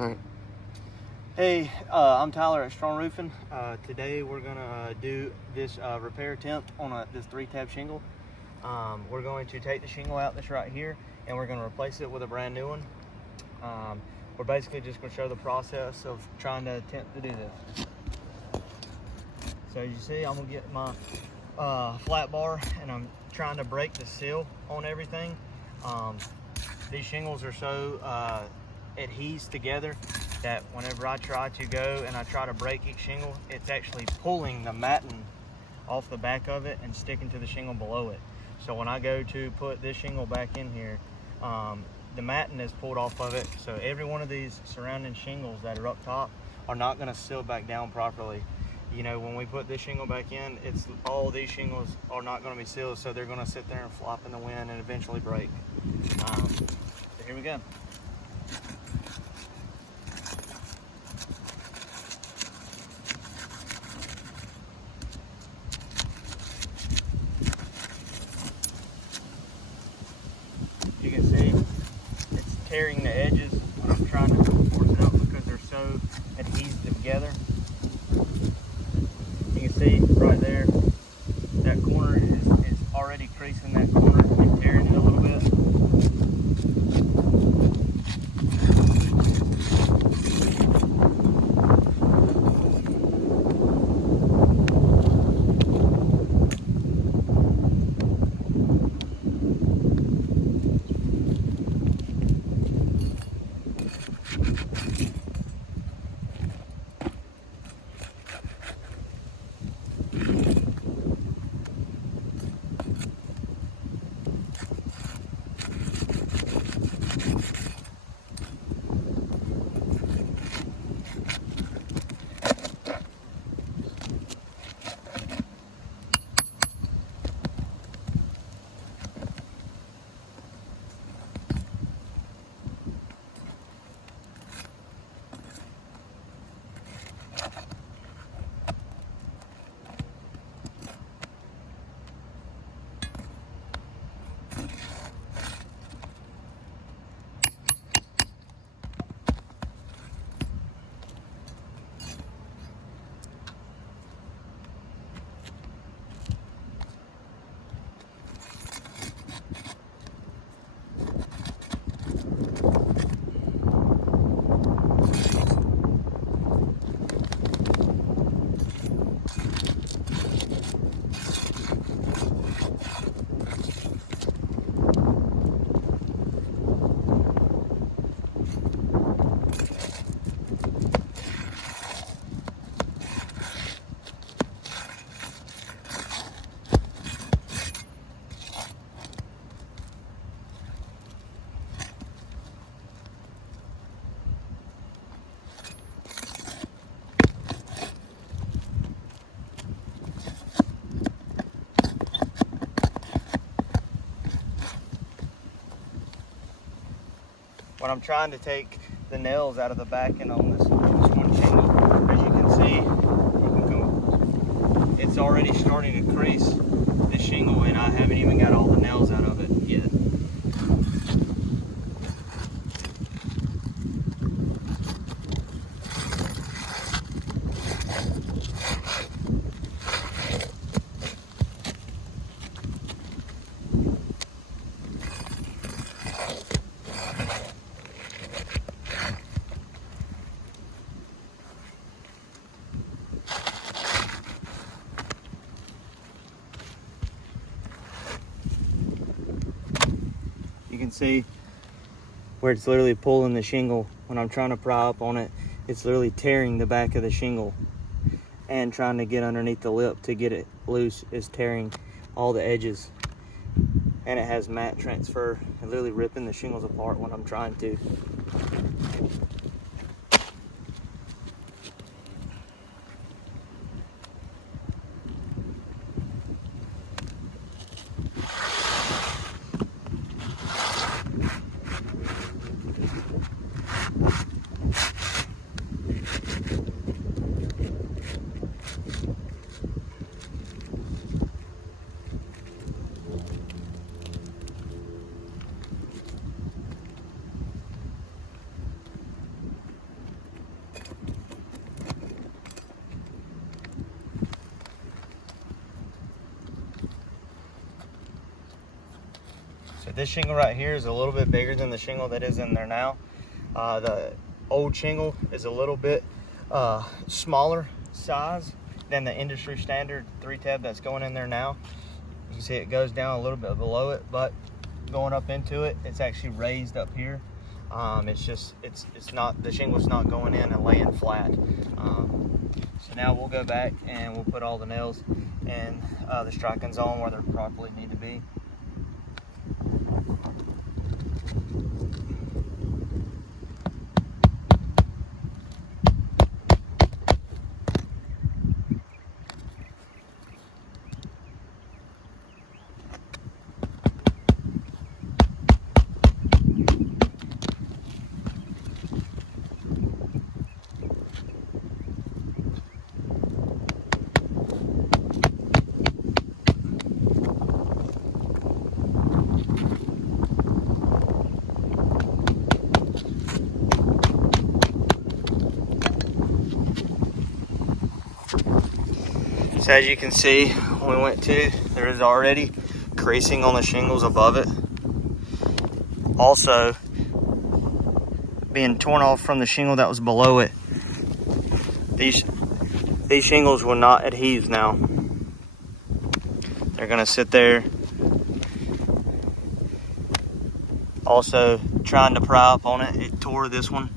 All right. Hey, I'm Tyler at Strong Roofing. Today we're gonna do this repair attempt on this 3-tab shingle. We're going to take the shingle out that's right here, and we're gonna replace it with a brand new one. We're basically just gonna show the process of trying to attempt to do this. So as you see, I'm gonna get my flat bar, and I'm trying to break the seal on everything. These shingles are so adhesed together that whenever I try to go and I try to break each shingle, it's actually pulling the matting off the back of it and sticking to the shingle below it. So when I go to put this shingle back in here, the matting is pulled off of it. So every one of these surrounding shingles that are up top are not going to seal back down properly. You know, when we put this shingle back in, all these shingles are not going to be sealed, so they're going to sit there and flop in the wind and eventually break. So here we go. You can see it's tearing the edges when I'm trying to force it out because they're so adhesed together. You can see right there, that corner is already creasing that corner and tearing it a little bit. When I'm trying to take the nails out of the backing on this one shingle, as you can see, it's already starting to crease this shingle, and I haven't even got all the nails out of it yet. You can see where it's literally pulling the shingle. When I'm trying to pry up on it, it's literally tearing the back of the shingle, and trying to get underneath the lip to get it loose is tearing all the edges, and it has mat transfer and literally ripping the shingles apart when I'm trying to. This shingle right here is a little bit bigger than the shingle that is in there now. The old shingle is a little bit smaller size than the industry standard 3-tab that's going in there now. You can see it goes down a little bit below it, but going up into it, it's actually raised up here. It's not, the shingle's not going in and laying flat. So now we'll go back and we'll put all the nails and the striking zone where they properly need to be. So as you can see, when we went to, there is already creasing on the shingles above it. Also, being torn off from the shingle that was below it. These shingles will not adhere now. They're gonna sit there. Also, trying to pry up on it, it tore this one.